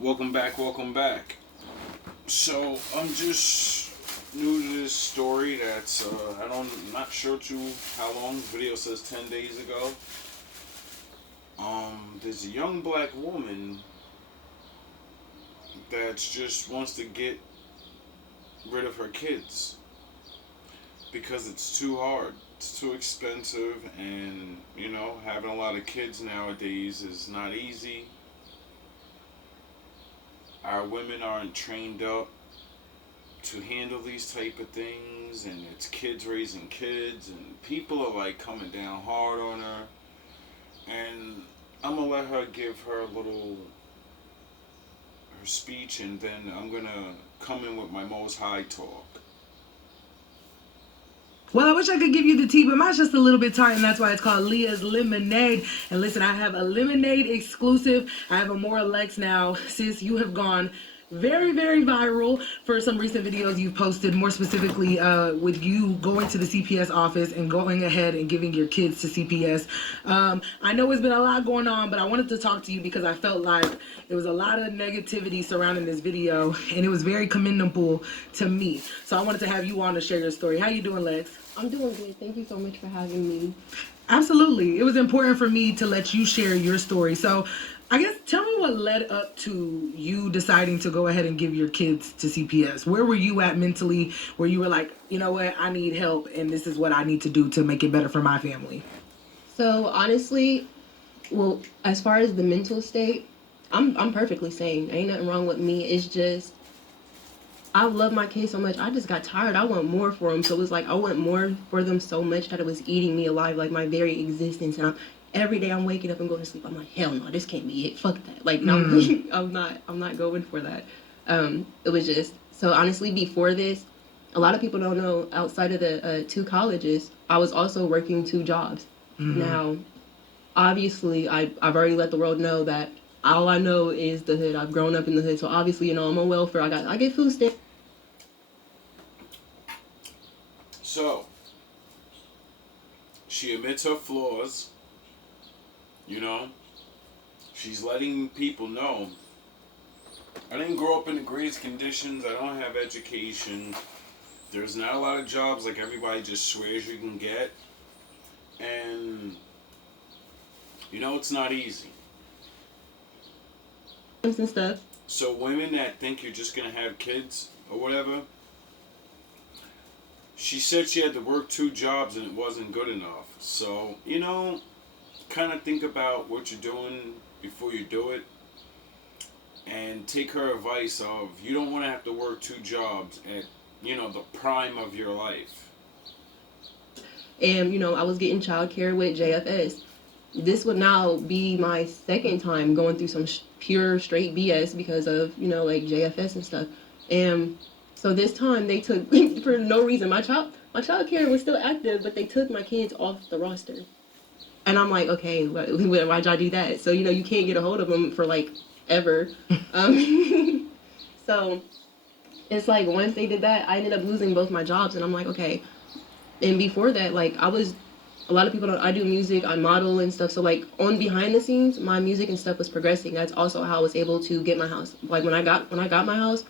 Welcome back, welcome back. So, I'm just new to this story that's, I'm not sure to how long. The video says 10 days ago. There's a young black woman that just wants to get rid of her kids because it's too hard. It's too expensive, and, having a lot of kids nowadays is not easy. Our women aren't trained up to handle these type of things, and it's kids raising kids, and people are like coming down hard on her. And I'm gonna let her give her speech, and then I'm gonna come in with my most high talk. Well, I wish I could give you the tea, but mine's just a little bit tart, and that's why it's called Leah's Lemonade. And listen, I have a lemonade exclusive. I have Amora Lex now. Sis, you have gone very, very viral for some recent videos you've posted, more specifically with you going to the CPS office and going ahead and giving your kids to CPS. I know it's been a lot going on, but I wanted to talk to you because I felt like there was a lot of negativity surrounding this video, and it was very commendable to me. So I wanted to have you on to share your story. How you doing, Lex? I'm doing good. Thank you so much for having me. Absolutely. It was important for me to let you share your story. So I guess tell me what led up to you deciding to go ahead and give your kids to CPS. Where were you at mentally where you were like, you know what, I need help and this is what I need to do to make it better for my family? So honestly, well, as far as the mental state, I'm perfectly sane. Ain't nothing wrong with me. It's just I love my kids so much. I just got tired. I want more for them. So it was like I want more for them so much that it was eating me alive, like my very existence. And every day I'm waking up and going to sleep. I'm like, hell no, this can't be it. Fuck that. Like, no, I'm not going for that. It was just so honestly before this, a lot of people don't know. Outside of the two colleges, I was also working two jobs. Now, obviously, I've already let the world know that all I know is the hood. I've grown up in the hood, so obviously, I'm on welfare. I get food stamps. So, she admits her flaws. She's letting people know, I didn't grow up in the greatest conditions. I don't have education. There's not a lot of jobs like everybody just swears you can get. And, it's not easy. And stuff. So women that think you're just going to have kids or whatever, she said she had to work two jobs and it wasn't good enough. So, kind of think about what you're doing before you do it. And take her advice of, you don't want to have to work two jobs at, the prime of your life. And, I was getting childcare with JFS. This would now be my second time going through some pure straight BS because of, like JFS and stuff. And so this time they took, for no reason, my child care was still active, but they took my kids off the roster. And I'm like, okay, why'd y'all do that? So, you can't get a hold of them for like ever. So it's like once they did that, I ended up losing both my jobs. And I'm like, okay. And before that, like a lot of people don't, I do music, I model and stuff. So like on behind the scenes, my music and stuff was progressing. That's also how I was able to get my house. Like when I got my house,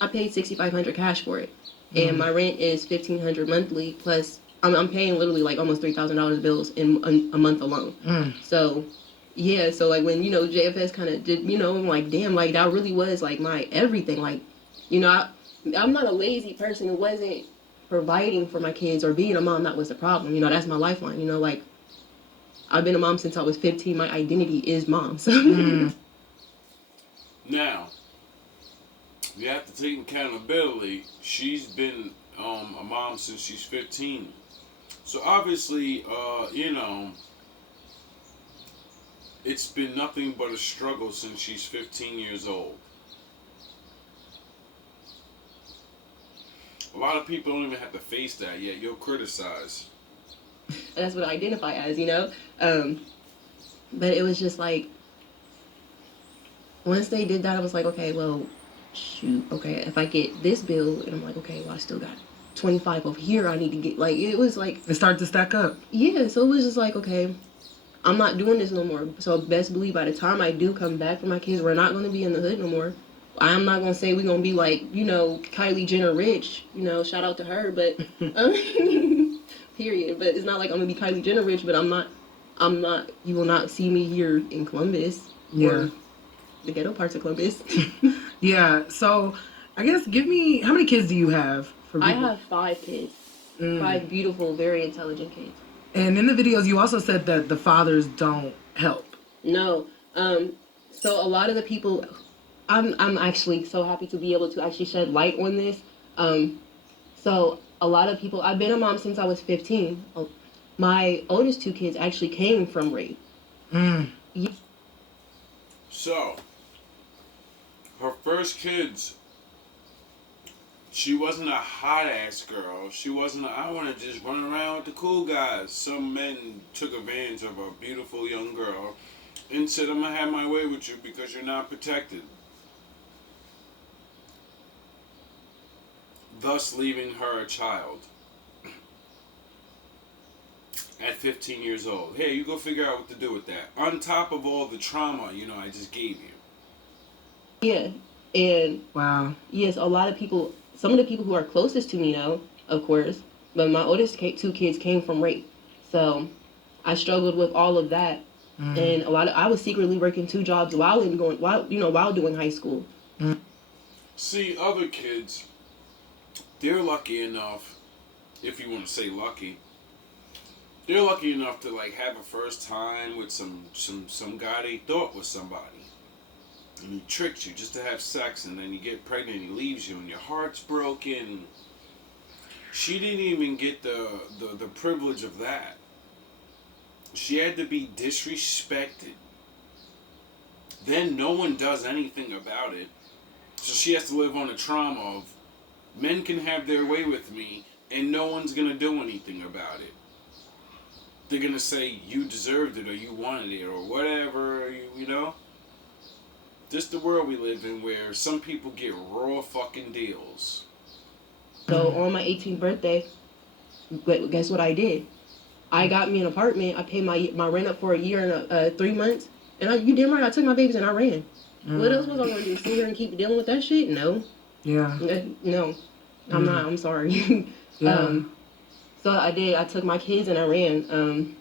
I paid $6,500 cash for it. And my rent is $1,500 monthly. Plus I'm paying literally like almost $3,000 bills in a month alone. So yeah, so like when, JFS kind of did, I'm like, damn, like that really was like my everything. Like, I'm not a lazy person. It wasn't providing for my kids or being a mom that was the problem. That's my lifeline. Like I've been a mom since I was 15. My identity is mom. So Now, you have to take accountability. She's been a mom since she's 15. So obviously, it's been nothing but a struggle since she's 15 years old. A lot of people don't even have to face that yet. You'll criticize. That's what I identify as, But it was just like, once they did that, I was like, okay, well, shoot, okay, if I get this bill, and I'm like, okay, well, I still got 25 over here I need to get, like, it was like... It started to stack up. Yeah, so it was just like, okay, I'm not doing this no more. So best believe by the time I do come back for my kids, we're not going to be in the hood no more. I'm not going to say we're going to be like, you know, Kylie Jenner rich, you know, shout out to her, but, period. But it's not like I'm going to be Kylie Jenner rich, but I'm not, you will not see me here in Columbus. Yeah. Or the ghetto parts of Columbus. Yeah. So I guess give me, how many kids do you have? I have 5 kids. 5 beautiful, very intelligent kids. And in the videos, you also said that the fathers don't help. No. So a lot of the people, I'm actually so happy to be able to actually shed light on this. So a lot of people, I've been a mom since I was 15. My oldest 2 kids actually came from rape. So, her first kids, she wasn't a hot ass girl. She wasn't I want to just run around with the cool guys. Some men took advantage of a beautiful young girl and said, I'm going to have my way with you because you're not protected. Thus leaving her a child at 15 years old. Hey, you go figure out what to do with that. On top of all the trauma, you know, I just gave you. Yeah. And wow. Yes, a lot of people, some of the people who are closest to me know, of course, but my oldest 2 kids came from rape. So I struggled with all of that. And I was secretly working 2 jobs while doing high school. See, other kids, they're lucky enough, if you want to say lucky, they're lucky enough to like have a first time with some guy they thought was somebody. And he tricks you just to have sex, and then you get pregnant and he leaves you and your heart's broken. She didn't even get the privilege of that. She had to be disrespected. Then no one does anything about it. So she has to live on the trauma of men can have their way with me and no one's going to do anything about it. They're going to say you deserved it or you wanted it or whatever, you know? This is the world we live in where some people get raw fucking deals. So on my 18th birthday, guess what I did? I got me an apartment. I paid my rent up for a year and 3 months. And you damn right, I took my babies and I ran. What else was I going to do? Sit here and keep dealing with that shit? No. Yeah. No. I'm not. I'm sorry. Yeah. So I did. I took my kids and I ran.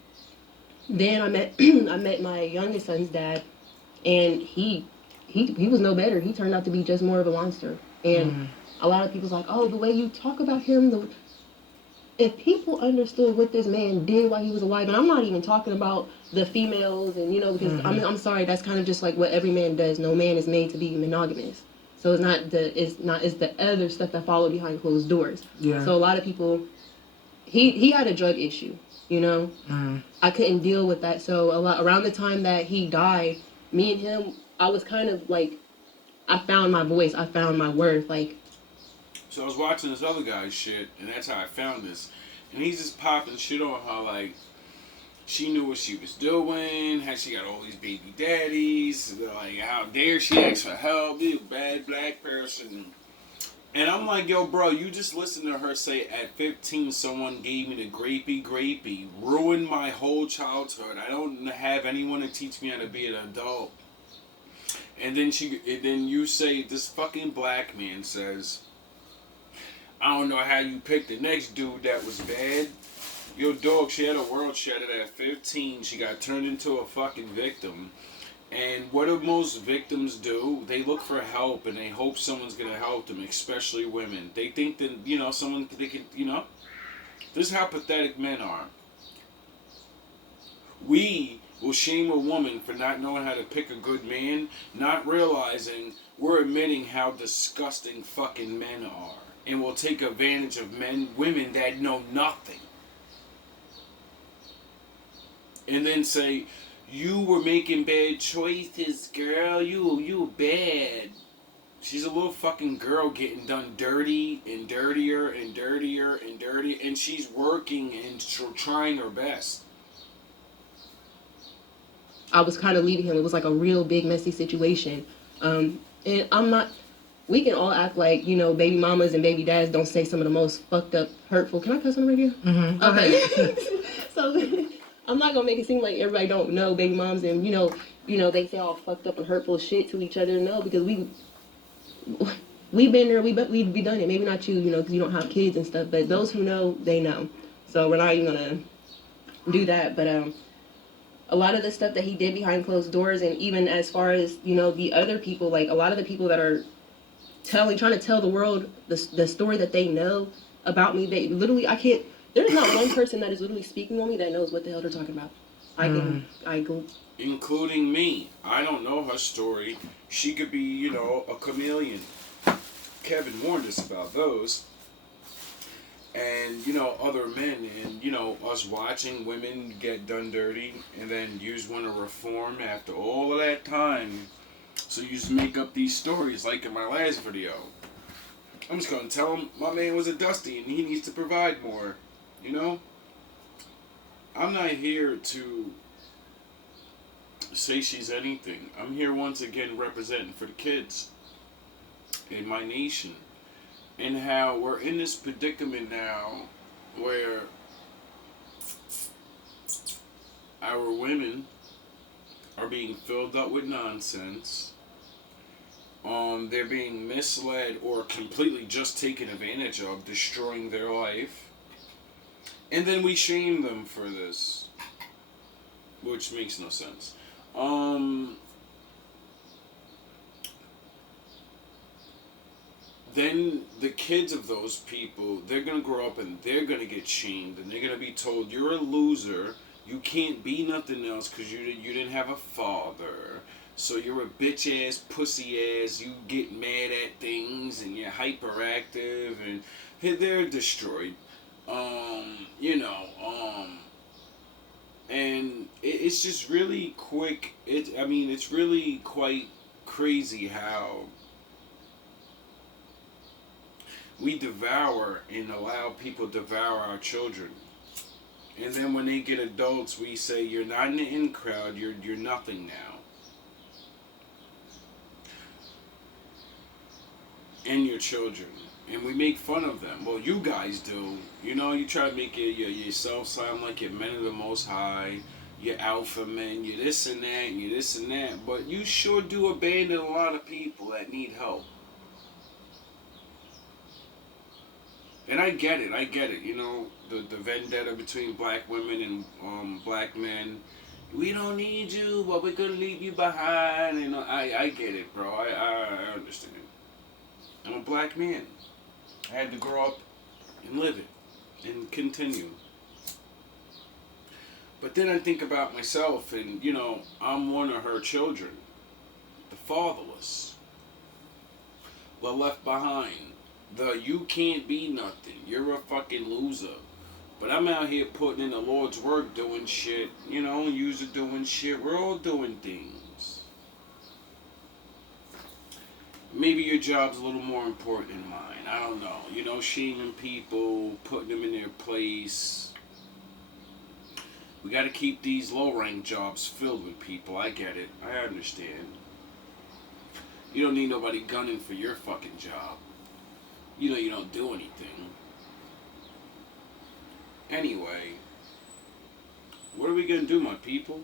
Then I met my youngest son's dad, and he was no better. He turned out to be just more of a monster. And a lot of people's like, oh, the way you talk about him, if people understood what this man did while he was alive, and I'm not even talking about the females, and because I'm sorry, that's kind of just like what every man does. No man is made to be monogamous. So it's the other stuff that follow behind closed doors. Yeah. So a lot of people, he had a drug issue, I couldn't deal with that. So around the time that he died, me and him, I was kind of like, I found my voice, I found my worth, like. So I was watching this other guy's shit, and that's how I found this. And he's just popping shit on how, like, she knew what she was doing, how she got all these baby daddies, like, how dare she ask for help, be a bad black person. And I'm like, yo, bro, you just listened to her say at 15 someone gave me the grapey, ruined my whole childhood. I don't have anyone to teach me how to be an adult. And then you say, this fucking black man says, I don't know how you picked the next dude that was bad. Yo, dog, she had a world shattered at 15. She got turned into a fucking victim. And what do most victims do? They look for help and they hope someone's going to help them, especially women. They think that, they can, this is how pathetic men are. We will shame a woman for not knowing how to pick a good man, not realizing we're admitting how disgusting fucking men are. And will take advantage of women that know nothing. And then say, you were making bad choices, girl. You bad. She's a little fucking girl getting done dirty and dirtier and dirtier and dirtier. And she's working and trying her best. I was kind of leaving him. It was like a real big messy situation. And I'm not... We can all act like, baby mamas and baby dads don't say some of the most fucked up, hurtful... Can I cuss on the radio? Mm-hmm. Okay. So, I'm not gonna make it seem like everybody don't know baby moms and they say all fucked up and hurtful shit to each other. No, because we've been there. We've done it. Maybe not you, because you don't have kids and stuff. But those who know, they know. So we're not even gonna do that. But a lot of the stuff that he did behind closed doors, and even as far as the other people, like a lot of the people that are trying to tell the world the story that they know about me, they literally, I can't. There's not one person that is literally speaking on me that knows what the hell they're talking about. I go. Including me. I don't know her story. She could be, a chameleon. Kevin warned us about those. And, other men and, us watching women get done dirty and then you just want to reform after all of that time. So you just make up these stories like in my last video. I'm just going to tell him my man was a dusty and he needs to provide more. I'm not here to say she's anything. I'm here once again representing for the kids in my nation. And how we're in this predicament now where our women are being filled up with nonsense. They're being misled or completely just taken advantage of, destroying their life. And then we shame them for this, which makes no sense. Then the kids of those people, they're going to grow up and they're going to get shamed and they're going to be told, you're a loser, you can't be nothing else because you didn't have a father. So you're a bitch ass, pussy ass, you get mad at things and you're hyperactive and they're destroyed. And it's just really quick. It's really quite crazy how we devour and allow people to devour our children. And then when they get adults, we say, you're not in the in crowd, you're nothing now. And your children. And we make fun of them. Well, you guys do. You try to make yourself sound like you're men of the Most High, you're alpha men, you're this and that, and you're this and that. But you sure do abandon a lot of people that need help. And I get it. The vendetta between black women and black men. We don't need you, but we're going to leave you behind. And I get it, bro. I understand. I'm a black man. I had to grow up and live it and continue. But then I think about myself and, I'm one of her children. The fatherless. The left behind. You can't be nothing. You're a fucking loser. But I'm out here putting in the Lord's work, doing shit. You're doing shit. We're all doing things. Maybe your job's a little more important than mine. I don't know. Shaming people, putting them in their place. We got to keep these low-ranked jobs filled with people. I get it. I understand. You don't need nobody gunning for your fucking job. You don't do anything. Anyway, what are we going to do, my people?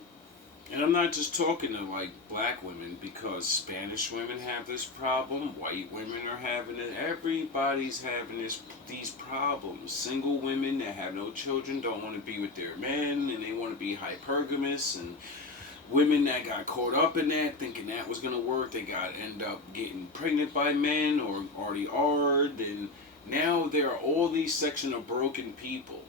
And I'm not just talking to, black women, because Spanish women have this problem, white women are having it, everybody's having these problems. Single women that have no children don't want to be with their men, and they want to be hypergamous, and women that got caught up in that, thinking that was going to work, they end up getting pregnant by men, or already are, and now there are all these section of broken people.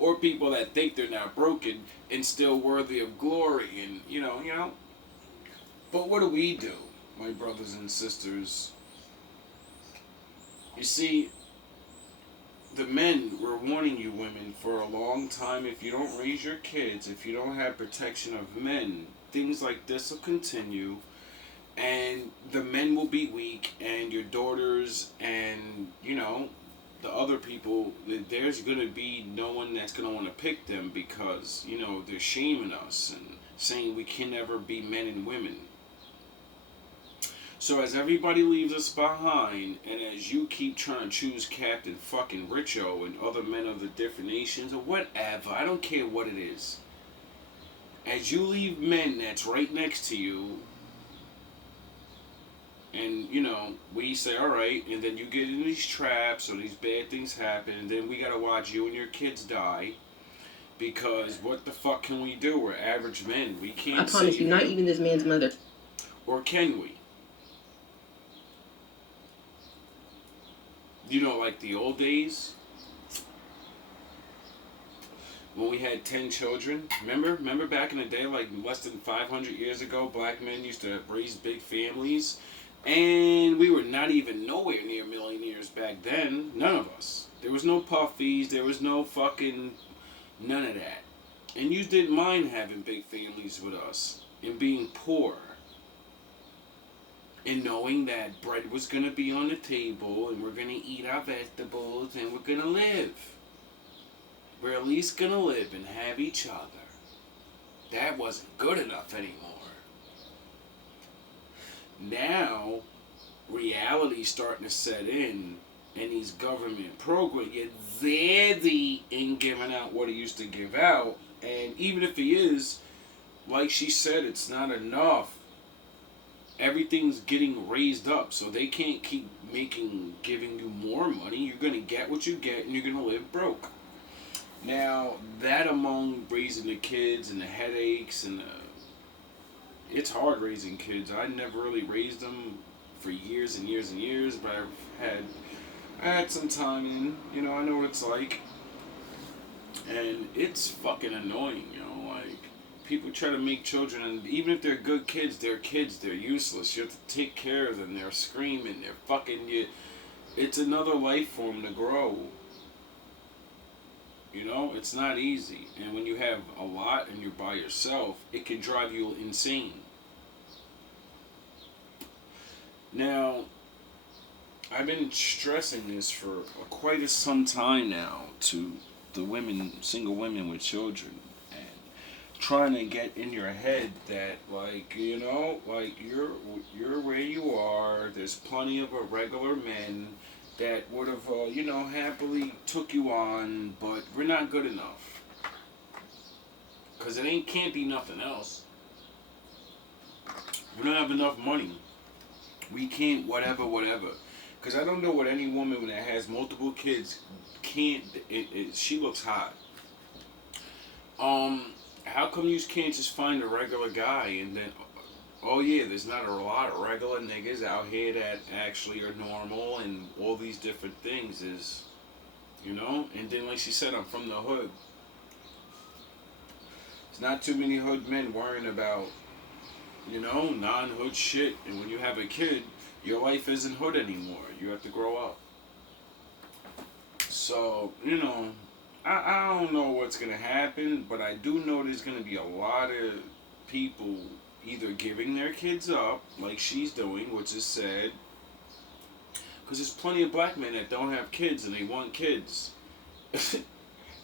Or people that think they're not broken and still worthy of glory, and But what do we do, my brothers and sisters? You see, the men were warning you women for a long time, if you don't raise your kids, if you don't have protection of men, things like this will continue, and the men will be weak, and your daughters and, the other people, there's going to be no one that's going to want to pick them because, they're shaming us and saying we can never be men and women. So as everybody leaves us behind, and as you keep trying to choose Captain fucking Richo and other men of the different nations or whatever, I don't care what it is. As you leave men that's right next to you, and we say alright, and then you get in these traps or these bad things happen, and then we gotta watch you and your kids die. Because what the fuck can we do? We're average men. We can't. I promise you, not even this man's mother. Or can we? Like the old days when we had 10 children. Remember back in the day, like less than 500 years ago, black men used to raise big families, and we were not even nowhere near millionaires back then. None of us. There was no puffies. There was no fucking none of that. And you didn't mind having big families with us and being poor. And knowing that bread was going to be on the table and we're going to eat our vegetables and we're going to live. We're at least going to live and have each other. That wasn't good enough anymore. Now, reality's starting to set in, and these government programs, Zaddy ain't giving out what he used to give out. And even if he is, like she said, it's not enough. Everything's getting raised up, so they can't keep giving you more money. You're going to get what you get, and you're going to live broke. Now, that among raising the kids and the headaches and it's hard raising kids. I never really raised them for years and years and years, but I had some time in, I know what it's like. And it's fucking annoying, like, people try to make children, and even if they're good kids, they're useless. You have to take care of them. They're screaming, they're fucking you. It's another life form to grow. It's not easy. And when you have a lot and you're by yourself, it can drive you insane. Now, I've been stressing this for quite some time now to the women, single women with children, and trying to get in your head that, like, you're where you are. There's plenty of regular men that would have, happily took you on, but we're not good enough. Because it can't be nothing else. We don't have enough money. We can't whatever. Because I don't know what any woman that has multiple kids can't, she looks hot. How come you can't just find a regular guy and then, oh yeah, there's not a lot of regular niggas out here that actually are normal and all these different things is, and then like she said, I'm from the hood. There's not too many hood men worrying about, non-hood shit. And when you have a kid, your life isn't hood anymore. You have to grow up. So, I don't know what's going to happen, but I do know there's going to be a lot of people either giving their kids up, like she's doing, which is sad. Because there's plenty of black men that don't have kids and they want kids.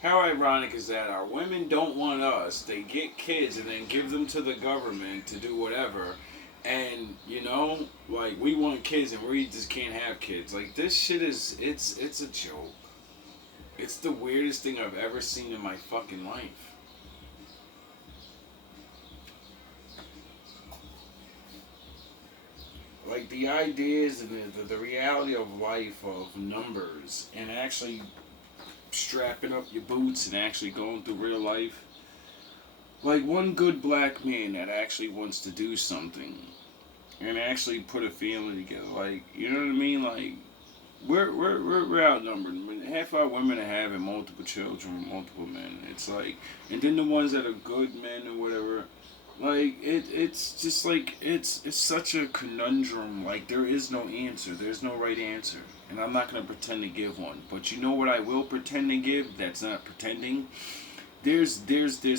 How ironic is that? Our women don't want us. They get kids and then give them to the government to do whatever. And, like, we want kids and we just can't have kids. Like, this shit is, it's a joke. It's the weirdest thing I've ever seen in my fucking life. Like, the ideas and the reality of life, of numbers, and actually strapping up your boots and actually going through real life. Like, one good black man that actually wants to do something and actually put a family together. Like, you know what I mean? Like, we're outnumbered. I mean, half our women are having multiple children, multiple men. It's like, and then the ones that are good men or whatever, like, it's just like, it's such a conundrum. Like, there is no answer. There's no right answer. And I'm not going to pretend to give one. But you know what I will pretend to give that's not pretending? There's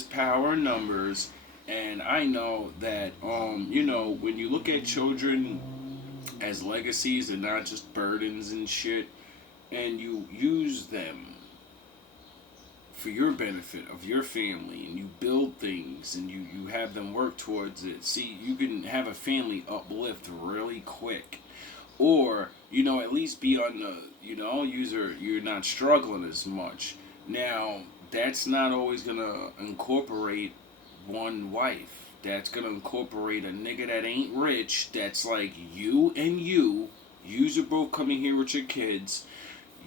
power in numbers. And I know that, when you look at children as legacies and not just burdens and shit, and you use them for your benefit of your family, and you build things and you have them work towards it. See, you can have a family uplift really quick. Or, at least be on the, you're not struggling as much. Now, that's not always gonna incorporate one wife. That's gonna incorporate a nigga that ain't rich, that's like you and you. Yous are both coming here with your kids.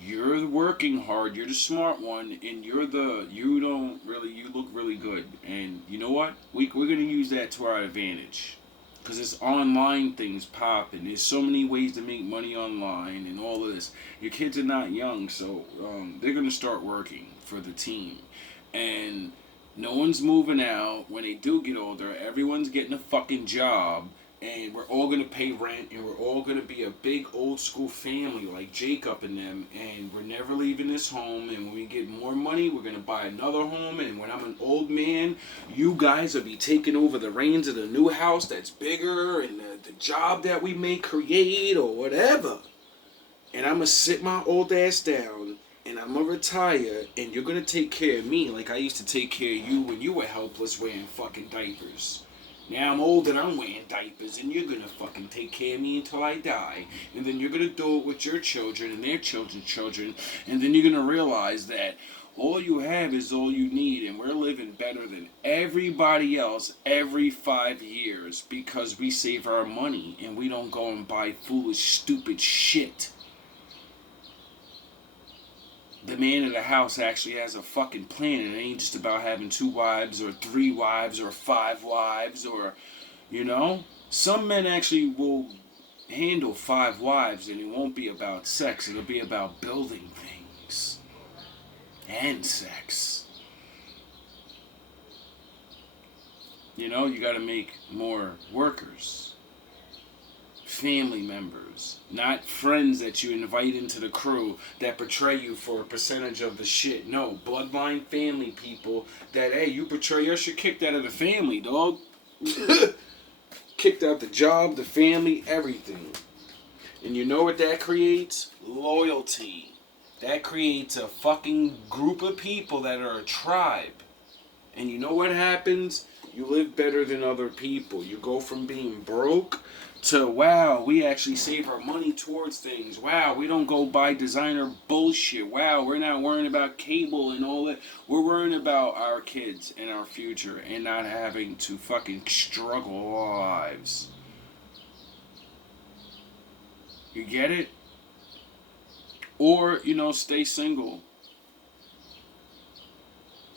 You're working hard, you're the smart one, and you look really good. And you know what? We're gonna use that to our advantage. Because it's online things popping. There's so many ways to make money online and all of this. Your kids are not young, so they're going to start working for the team. And no one's moving out. When they do get older, everyone's getting a fucking job. And we're all going to pay rent, and we're all going to be a big old school family like Jacob and them, and we're never leaving this home. And when we get more money, we're going to buy another home, and when I'm an old man, you guys will be taking over the reins of the new house that's bigger, and the job that we may create or whatever. And I'm going to sit my old ass down, and I'm going to retire, and you're going to take care of me like I used to take care of you when you were helpless wearing fucking diapers. Now I'm old and I'm wearing diapers, and you're gonna fucking take care of me until I die. And then you're gonna do it with your children and their children's children. And then you're gonna realize that all you have is all you need, and we're living better than everybody else every 5 years because we save our money and we don't go and buy foolish, stupid shit. The man of the house actually has a fucking plan, and it ain't just about having 2 wives or 3 wives or 5 wives or, Some men actually will handle 5 wives, and it won't be about sex. It'll be about building things and sex. You gotta make more workers. Family members, not friends that you invite into the crew that betray you for a percentage of the shit. No, bloodline family people that, hey, you betray us, you're kicked out of the family, dog. Kicked out the job, the family, everything. And you know what that creates? Loyalty. That creates a fucking group of people that are a tribe. And you know what happens? You live better than other people. You go from being broke to, wow, we actually save our money towards things. Wow, we don't go buy designer bullshit. Wow, we're not worrying about cable and all that. We're worrying about our kids and our future and not having to fucking struggle our lives. You get it? Or, stay single.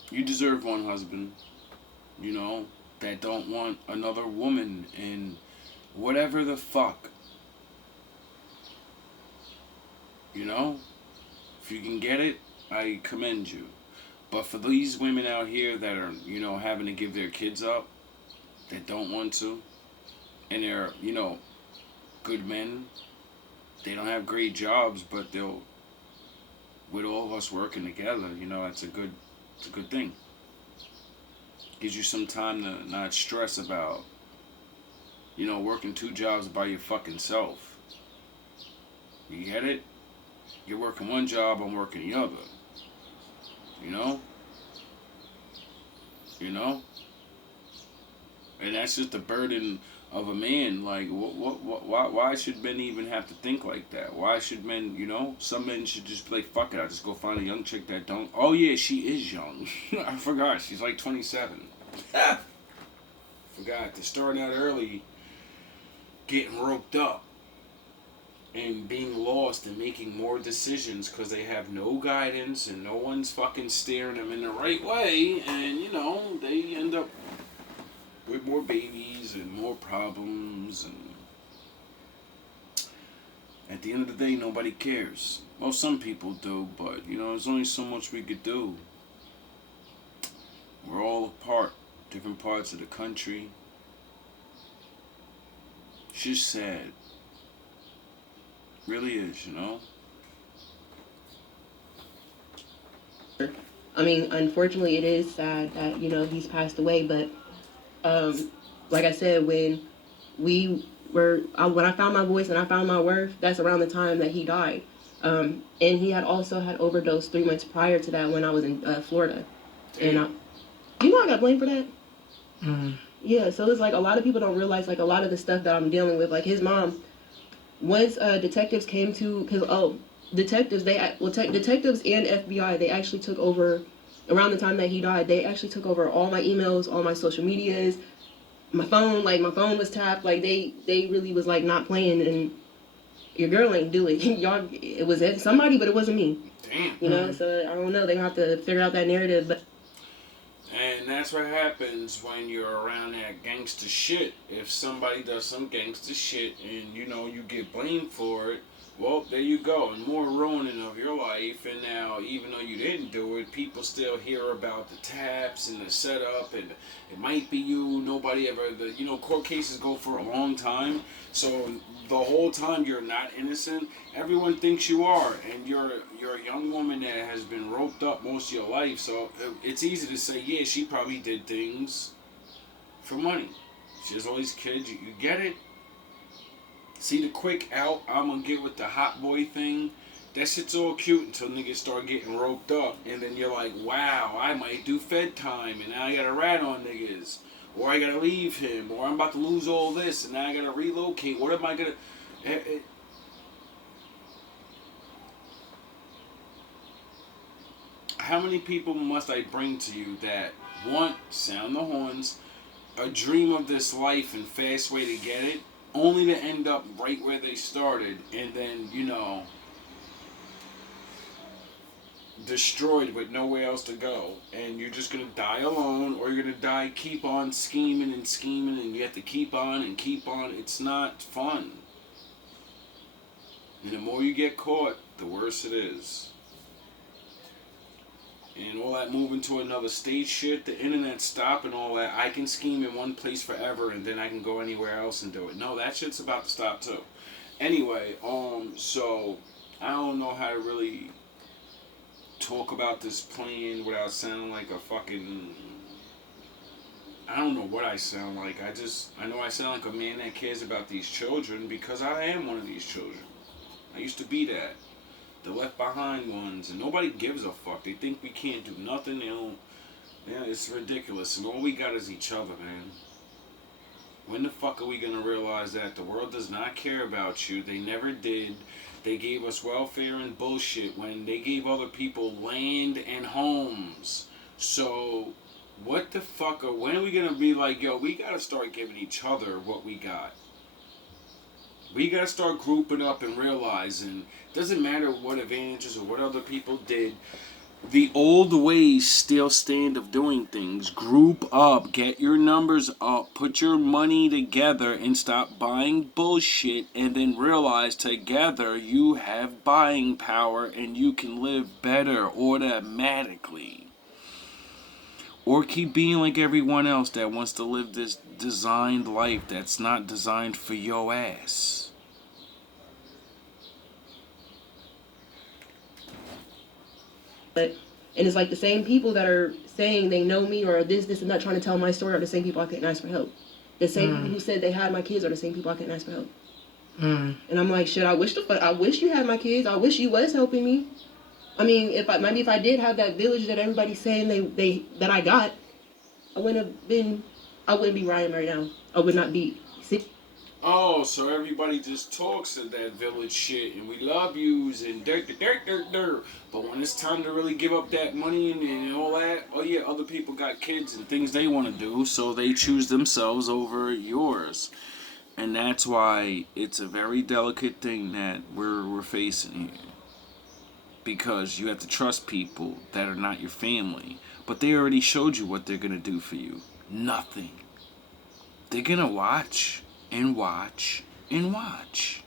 You deserve one husband, that don't want another woman and whatever the fuck. If you can get it, I commend you. But for these women out here that are, having to give their kids up, that don't want to, and they're, good men, they don't have great jobs, but they'll, with all of us working together, it's a good thing. Gives you some time to not stress about, working 2 jobs by your fucking self. You get it? You're working one job, I'm working the other. And that's just the burden of a man. Like, why should men even have to think like that? Why should men, some men should just be like, fuck it, I'll just go find a young chick that don't. Oh yeah, she is young. I forgot, she's like 27. Forgot, to start out early, getting roped up and being lost and making more decisions because they have no guidance and no one's fucking steering them in the right way, and they end up with more babies and more problems, and at the end of the day, nobody cares. Well, some people do, but there's only so much we could do. We're all apart, different parts of the country. It's just sad. Really is, I mean, unfortunately, it is sad that, he's passed away. But like I said, when I found my voice and I found my worth, that's around the time that he died. And he had also had overdosed 3 months prior to that when I was in Florida. Damn. And you know I got blamed for that. Mm. Yeah, so it's like a lot of people don't realize like a lot of the stuff that I'm dealing with. Like his mom, once detectives came to, because detectives detectives and FBI, they actually took over around the time that he died. They actually took over all my emails, all my social medias, my phone. Like my phone was tapped. Like they really was like not playing, and your girl ain't do it. Y'all, it was somebody, but it wasn't me. Damn. You know, so I don't know. They have to figure out that narrative, but. And that's what happens when you're around that gangster shit. If somebody does some gangster shit and you know you get blamed for it, well, there you go. And more ruining of your life. And now, even though you didn't do it, people still hear about the taps and the setup, and it might be you. Nobody ever, court cases go for a long time. So the whole time you're not innocent, everyone thinks you are, and you're a young woman that has been roped up most of your life. So it's easy to say, yeah, she probably did things for money. She has all these kids. You get it? See the quick out, I'm gonna get with the hot boy thing. That shit's all cute until niggas start getting roped up, and then you're like, wow, I might do Fed time, and now I gotta rat on niggas, or I gotta leave him, or I'm about to lose all this, and now I gotta relocate. What am I gonna? How many people must I bring to you that want, sound the horns, a dream of this life and fast way to get it, only to end up right where they started, and then, destroyed with nowhere else to go, and you're just gonna die alone, or you're gonna die, keep on scheming, and you have to keep on and keep on. It's not fun. And the more you get caught, the worse it is. And all that moving to another state shit, the internet stop and all that. I can scheme in one place forever and then I can go anywhere else and do it. No, that shit's about to stop too. Anyway, so I don't know how to really talk about this plan without sounding like a fucking, I don't know what I sound like. I know I sound like a man that cares about these children because I am one of these children. I used to be that. The left behind ones, and nobody gives a fuck. They think we can't do nothing. They don't. Yeah, it's ridiculous. And all we got is each other, man. When the fuck are we gonna realize that the world does not care about you? They never did. They gave us welfare and bullshit when they gave other people land and homes. So, what the fuck when are we gonna be like, yo, we gotta start giving each other what we got? We gotta start grouping up and realizing it doesn't matter what advantages or what other people did. The old ways still stand of doing things. Group up, get your numbers up, put your money together, and stop buying bullshit. And then realize together you have buying power and you can live better automatically. Or keep being like everyone else that wants to live this designed life that's not designed for your ass. And it's like the same people that are saying they know me or this, and that, trying to tell my story are the same people I couldn't ask for help. The same people who said they had my kids are the same people I couldn't ask for help. And I'm like, shit, I wish you had my kids. I wish you was helping me. I mean, if I did have that village that everybody's saying that I got, I wouldn't be where I am right now. I would not be sick. Oh, so everybody just talks of that village shit and we love yous and dirt. But when it's time to really give up that money and all that, oh yeah, other people got kids and things they want to do, so they choose themselves over yours. And that's why it's a very delicate thing that we're facing here. Because you have to trust people that are not your family. But they already showed you what they're going to do for you. Nothing. They're going to watch and watch and watch.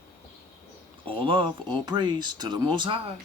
All love, all praise to the Most High.